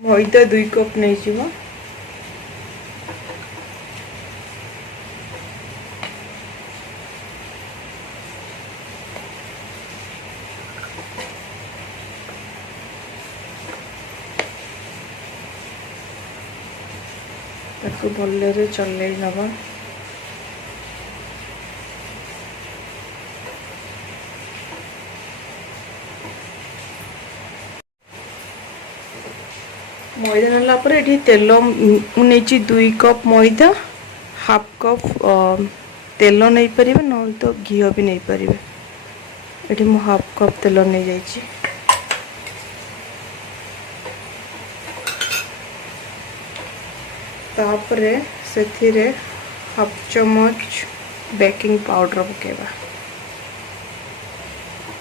मैदा 2 cup नहीं जीवा। ताको भलरे चलै नबा। मैदा नाला पर एठी तेल मुनेची 2 कप मैदा, हाफ कप तेल नहीं परिबे न तो घी भी नहीं परिबे। एठी मु हाफ कप तेल नहीं जाइची। तापरे सेथिरे हाफ चम्मच बेकिंग पाउडर पकेबा।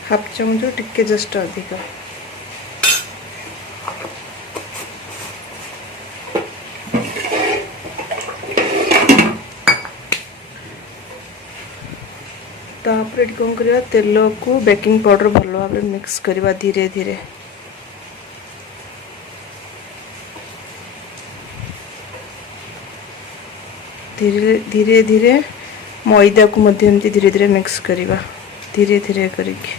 हाफ चम्मच टिके जस्ट अधिक। तापर कौन करवा तेल को बेकिंग पाउडर भल भाव मिक्स करवा धीरे धीरे। धीरे धीरे धीरे मैदा को मध्यम धीरे धीरे मिक्स करवा धीरे धीरे करके।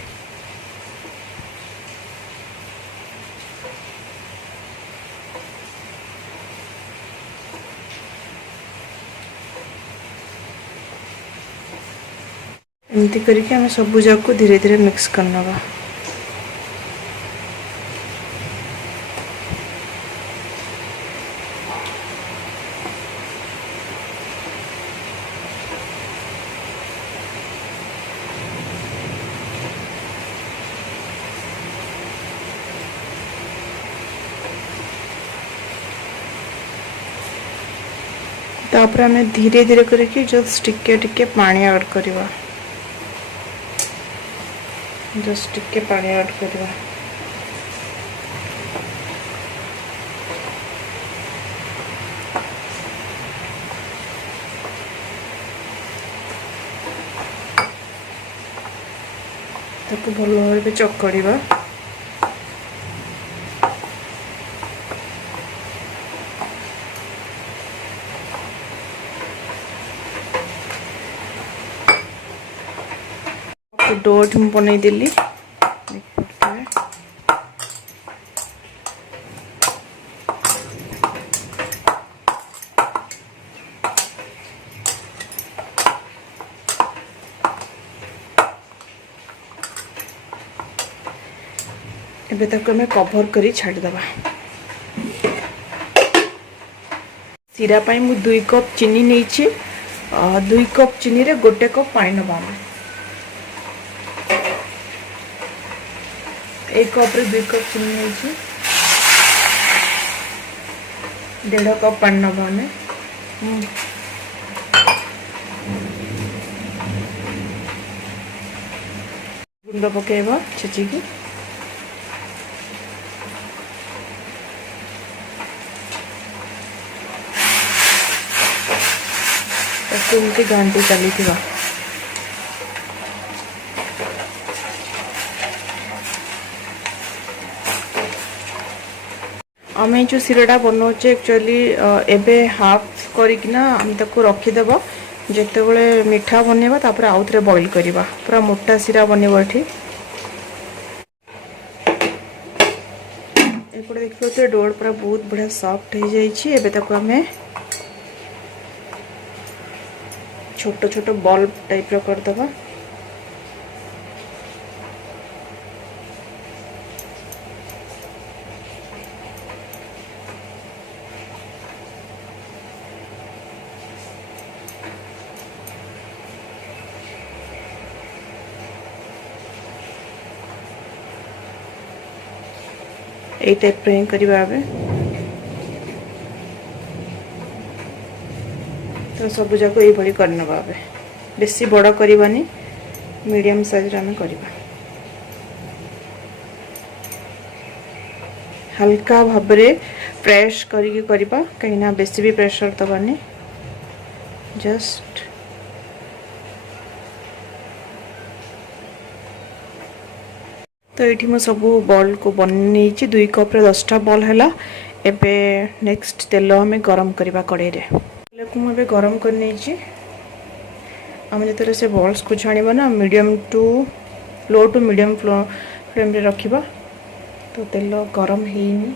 एमती करके हमें सब जाक को धीरे धीरे मिक्स करना। तापर हमें धीरे धीरे करके जस्ट टिके टिके पानी ऐड करवा। जस्ट टिके पानी ऐड करवा। ताको भल भाव चकड़वा। डोट में बन देली। एबे तक हमें कवर करी छाड़ दबा। सीरा पाई मु 2 कप चीनी नहीं। 2 कप चीनी रे 1 कप पानी नबा। 1 कप रे 2 कप चीनी नहीं। 1.5 कप पानी नबा। गुंड पकेबा छेचिकी। एमती घाटी चली। आम जो सिराटा बनाऊे एक्चुअली एबे हाफ करना आम ताको रखीदेव। जिते बड़े मिठा बनवा तापर आउ थे बॉइल करवा। पूरा मोटा सिरा बनव। एपटे देखिए डोर पूरा बहुत बढ़िया सॉफ्ट हो जाए। आम छोट छोट बॉल टाइप रो करदबा। ए टाइप रे करबा। तो सब जाक ये करना। बेसी बड़ करवानी मीडियम साइज आम करवा। हल्का भाव में प्रेस करके करवा कहीं बेसी भी प्रेशर दबानी। जस्ट तो ये मु सब बॉल को बन 2 कप रे 10टा बॉल है। एबे नेक्स्ट तेल आम गरम करवा कड़े तेल को मुझे गरम कर आम जो से बल्स को छाण ना medium to low to medium flame रे रखिबा। तो तेल गरम ହେଇନି।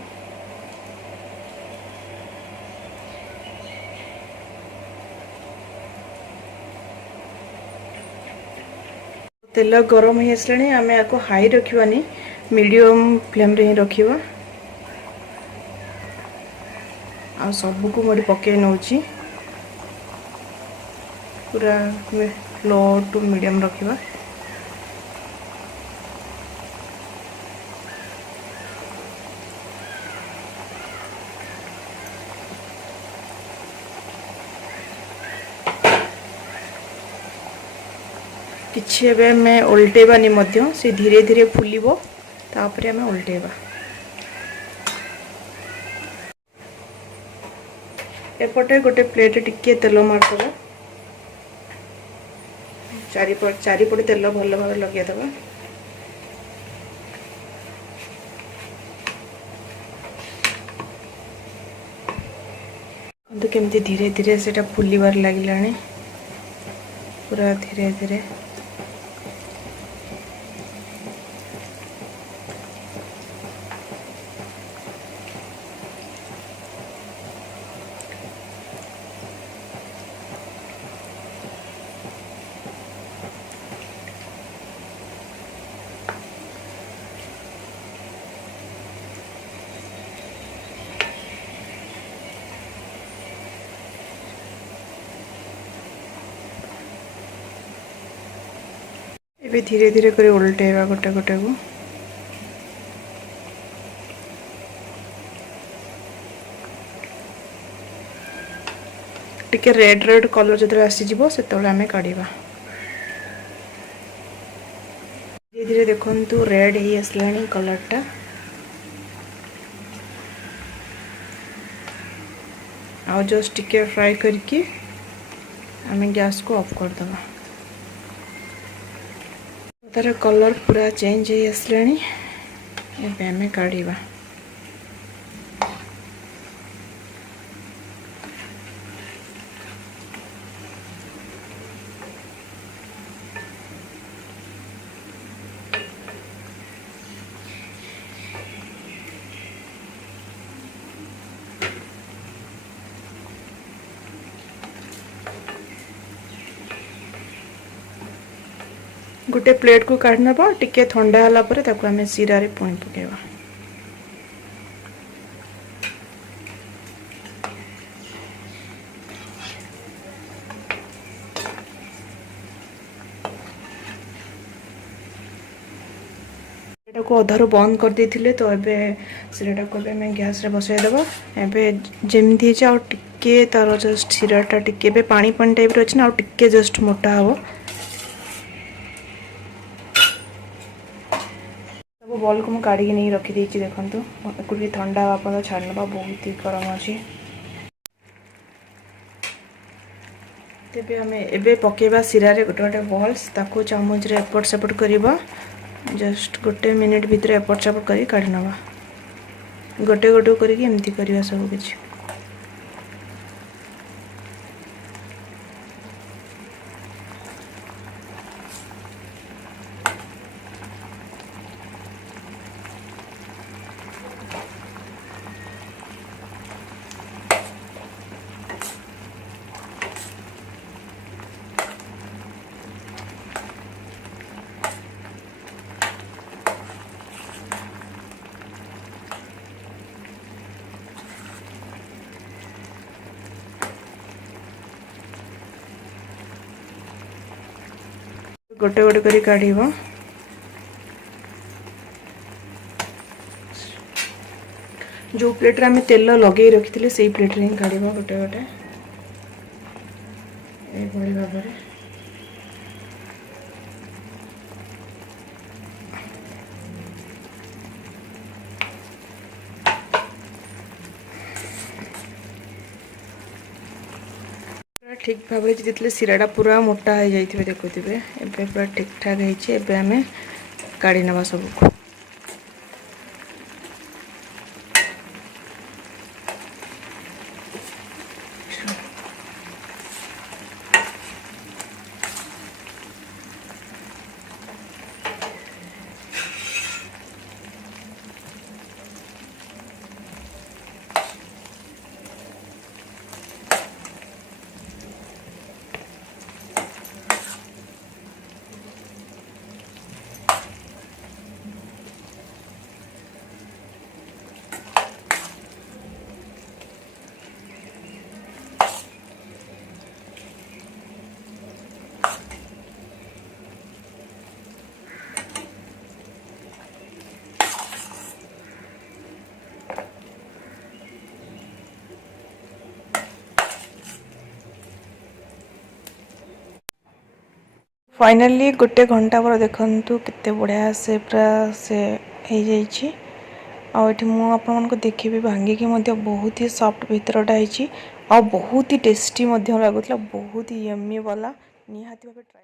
तेल गरम हो आसलानी आम आपको हाई रखिबानी मीडियम फ्लेम रे ही रखिबा। आ सब को मोड़ पके नौची पूरा लो टू मीडियम रखिबा। किछि एबे मैं उल्टेबानी मध्य से धीरे धीरे फुलिबो तापरे हमें उल्टेबा। एपटे गोटे प्लेट टिके तेल मारदबा चारिपटे तेल भल भाव लगेदबा। तो केमती धीरे धीरे सेटा फुलिबार लागिलानी पूरा धीरे धीरे। एबे धीरे धीरे कर उल्टेबा गोटे गोटे को। टिके रेड रेड कलर जो आसीजिवो सेतबेले आमे काढिबा। धीरे धीरे देखंतु रेड ही आसलानी कलर टा। आ जस्ट टिके फ्राई करके आमे गैस को ऑफ कर दबा। तार कलर पूरा चेंज हो आसलानी एबे आमे काढिबा। गोटे प्लेट को काढ़ नबा टिके ठंडा होला परे ताको हमें सिरा रे पुणी पकेबा। एटा को अधारो बंद कर देथिले तो एबे सिराटा को हमें गैस रे बसाई देबा। एबे जेमती जा टिके तार जस्ट सिराटा टिके बे पानी पानी टाइप रो अछि ना टिके जस्ट मोटा हो। सब बॉल को काढ़ी नहीं रखी देछि देखंतु एको भी ठंडा आपन छाड़नबा बहुत ही गरम अछि। तेबे हमें एबे पकेबा सिरा रे गोटे गोटे बॉल्स ताको चामच रे एपट सेपट करबा। जस्ट गोटे मिनिट भीतर एपट सेपट करी काढ़ी नबा। गोटे गोटे करके एमती करबा सब किछ। गोटे गोटे करी काढ़ीबा। जो प्लेट रे हमें तेल लगे रखी से प्लेट रे ही काढ़ीबा गोटे गोटे ए भली भाव रे। ठीक भाव जिते सिराटा पूरा मोटा हो जाइए देखुवे एबे पूरा ठीक ठाक है। आम काढ़ी नवा सबको। फाइनाली गोटे घंटा पर देखंतु केते बढ़िया से पूरा से हो जाइए। आठी मुझे देखी भांगिकी बहुत ही सॉफ्ट भितरटा है बहुत ही टेस्टी लगुला बहुत ही यम्मी वाला निहाती भावे ट्राई